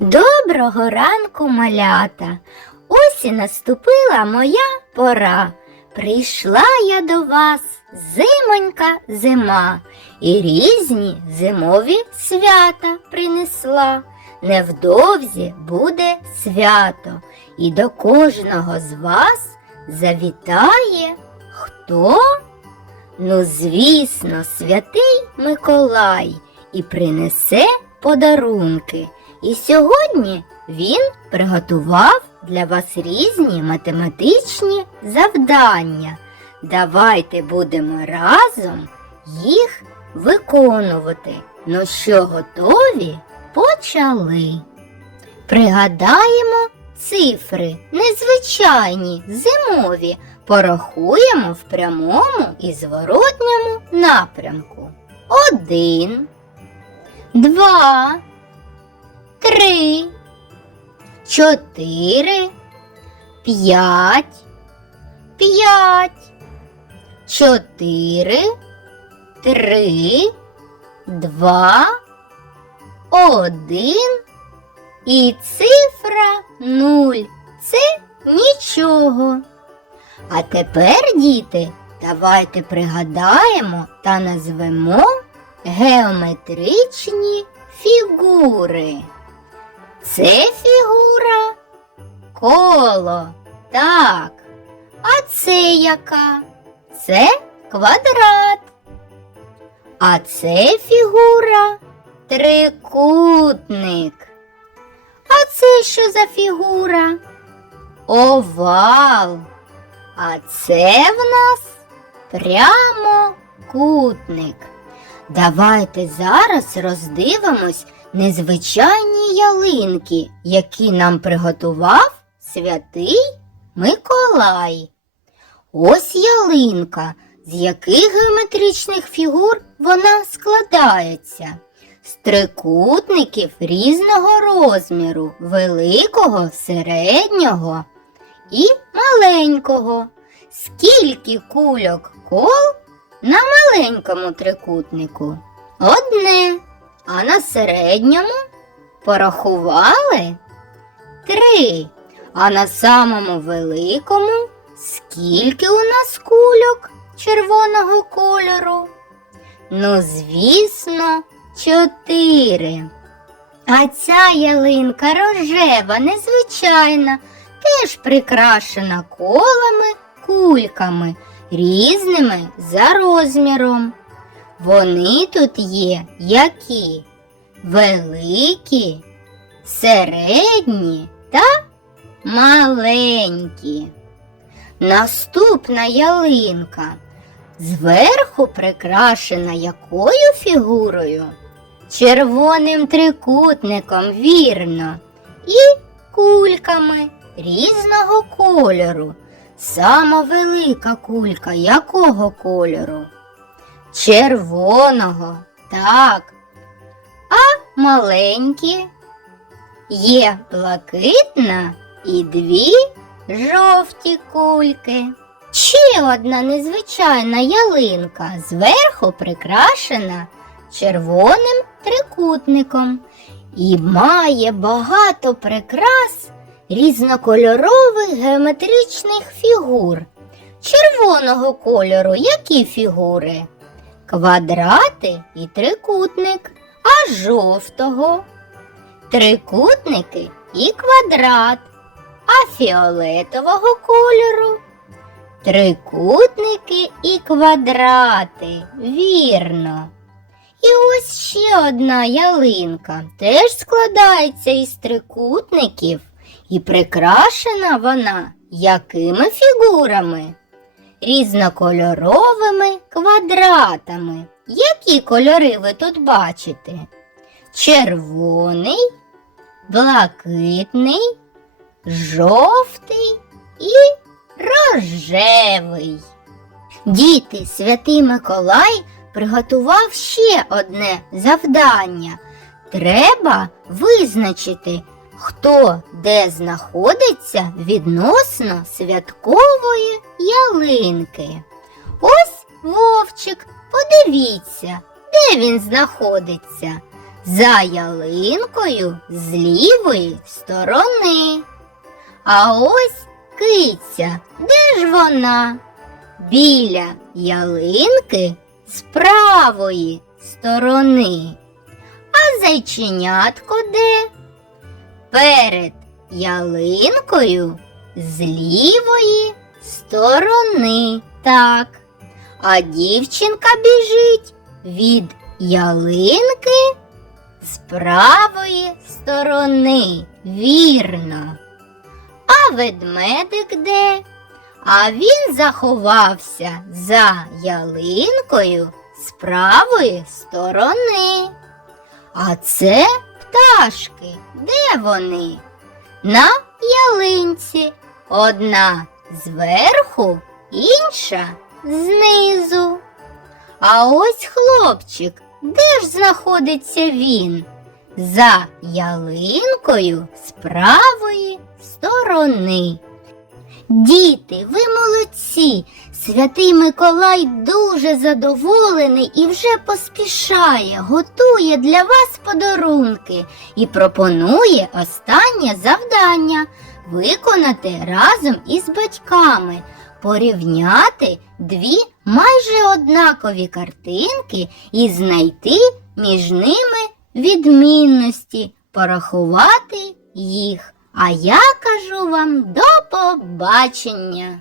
Доброго ранку, малята. Ось і наступила моя пора. Прийшла я до вас, зимонька зима, і різні зимові свята принесла. Невдовзі буде свято, і до кожного з вас завітає хто? Ну, звісно, святий Миколай і принесе подарунки. І сьогодні він приготував для вас різні математичні завдання. Давайте будемо разом їх виконувати. Ну що, готові? Почали. Пригадаємо цифри незвичайні, зимові, порахуємо в прямому і зворотньому напрямку. Один, два, три, чотири, п'ять, п'ять, чотири, три, два, один і цифра нуль. Це нічого. А тепер, діти, давайте пригадаємо та назвемо геометричні фігури. Це фігура коло. Так. А це яка? Це квадрат. А це фігура трикутник. А це що за фігура? Овал. А це в нас прямокутник. Давайте зараз роздивимось незвичайні ялинки, які нам приготував святий Миколай. Ось ялинка, з яких геометричних фігур вона складається. З трикутників різного розміру, великого, середнього і маленького. Скільки кульок кол на маленькому трикутнику? Одне. А на середньому порахували три. А на самому великому скільки у нас кульок червоного кольору? Ну, звісно, чотири. А ця ялинка рожева, незвичайна, теж прикрашена колами, кульками, різними за розміром. Вони тут є які? Великі, середні та маленькі. Наступна ялинка зверху прикрашена якою фігурою? Червоним трикутником, вірно, і кульками різного кольору. Сама велика кулька якого кольору? Червоного, так. А маленькі є блакитна і дві жовті кульки. Ще одна незвичайна ялинка зверху прикрашена червоним трикутником і має багато прикрас різнокольорових геометричних фігур. Червоного кольору які фігури? Квадрати і трикутник, а жовтого трикутники і квадрат, а фіолетового кольору трикутники і квадрати. Вірно. І ось ще одна ялинка теж складається із трикутників, і прикрашена вона якими фігурами? Різнокольоровими квадратами. Які кольори ви тут бачите? Червоний, блакитний, жовтий і рожевий. Діти, святий Миколай приготував ще одне завдання. Треба визначити, хто де знаходиться відносно святкової ялинки. Ось вовчик, подивіться, де він знаходиться. За ялинкою з лівої сторони. А ось киця, де ж вона? Біля ялинки з правої сторони. А зайченятко де? Перед ялинкою з лівої сторони. Так. А дівчинка біжить від ялинки з правої сторони. Вірно. А ведмедик де? А він заховався за ялинкою з правої сторони. А це пташки. Де вони? На ялинці. Одна зверху, інша знизу. А ось хлопчик, де ж знаходиться він? За ялинкою з правої сторони. Діти, ви молодці! Святий Миколай дуже задоволений і вже поспішає, готує для вас подарунки і пропонує останнє завдання виконати разом із батьками, порівняти дві майже однакові картинки і знайти між ними відмінності, порахувати їх. А я кажу вам до побачення!